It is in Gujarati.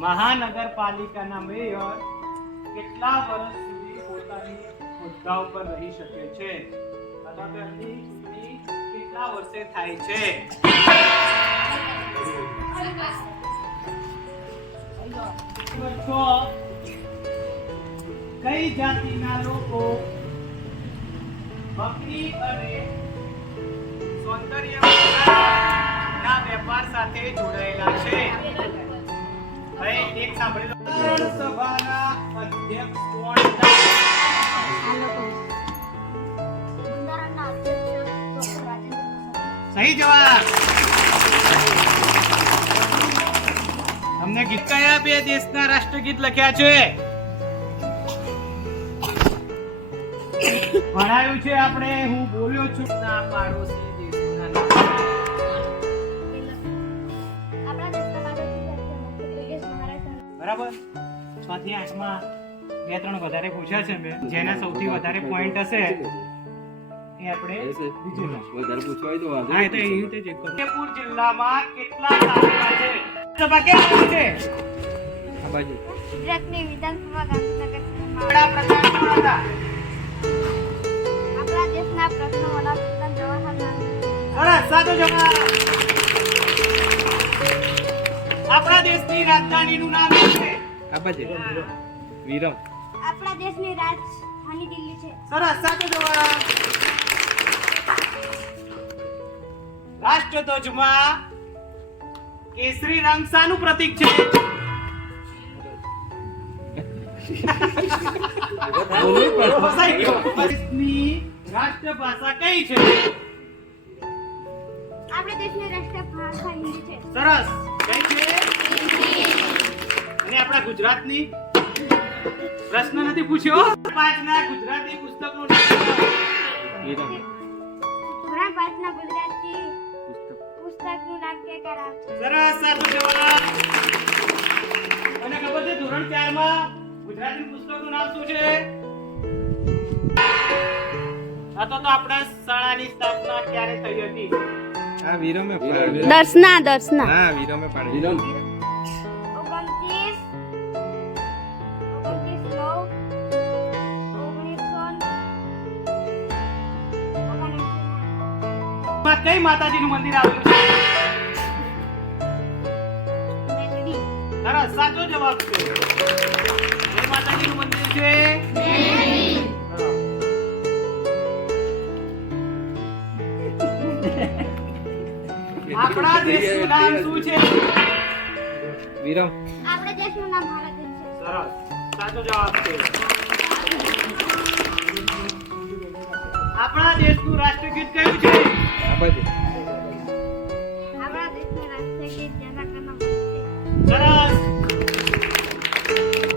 મહાનગરપાલિકાના મેયર કેટલા વર્ષ સુધી પોતાની હોદ્દા ઉપર રહી શકે છે અથવા તો એમની ચૂંટણી કેટલા વર્ષે થાય છે? કઈ જાતિના લોકો બકરી અને સૌંદર્ય ના વેપાર સાથે જોડાયેલા છે? હવે એક સાંભળી લો. સભાના અધ્યક્ષ કોણ છે? સહી જવાબ. તમને ગીત કયા બે દેશના રાષ્ટ્રગીત લખ્યા છે? ભણાયું છે આપણે. હું બોલ્યો છું ના પાડોશી દેશોના નામ. બરાબર. 6 થી 8 માં 2-3 વધારે પૂછ્યા છે મેં. જેના સૌથી વધારે પોઈન્ટ હશે એ આપણે વધારે પૂછવાય તો હા, એ તો એ રીતે ચેક કરો. જયપુર જિલ્લામાં કેટલા તાલુકા છે? સભા કેટલી છે? આ બાજુ ગુજરાતની વિધાનસભા ગાંધીનગર વડાપ્રધાન કોણ હતા? આપણા દેશના પ્રથમ વડાપ્રધાન જવાહરલાલ નહેરુ. સરસ, સાચો જવાબ. આપણા દેશની રાજધાનીનું નામ શું છે? આ બાજુ વિરમ. આપણા દેશની રાજધાની દિલ્હી છે. સરસ, સાચો જવાબ. રાષ્ટ્રધ્વજમાં કેસરી રંગ શાનું પ્રતીક છે? દેશની રાષ્ટ્રભાષા કઈ છે? આપણા દેશની રાષ્ટ્રભાષા હિન્દી છે. સરસ, કઈ છે? અને આપણા ગુજરાતની પ્રશ્ન નથી પૂછ્યો. 5 ના ગુજરાતી પુસ્તકનું નામ ધોરણ 5 ના ગુજરાતી પુસ્તકનું નામ કેકાર આવશે. સરસ, સાચો જવાબ. અને ખબર છે ધોરણ 4 માં ગુજરાતી પુસ્તકનું નામ શું છે? આ તો આપણા શાળાની સ્થાપના ક્યારે થઈ હતી? આ વિરમે દર્શના હા વિરમે પાડી. વિરમ 29 કઈ માતાજીનું મંદિર આવેલું છે? મેલડી. સરસ, સાચો જવાબ છે. કઈ માતાજીનું મંદિર છે? આપણા દેશનું નામ શું છે? વિરમ. આપણા દેશનું નામ ભારત છે. સરસ, સાચો જવાબ છે. આપણા દેશનું રાષ્ટ્રગીત કયું છે? આ બાજુ આપણા દેશનું રાષ્ટ્રીય ગીત જનગણ મન.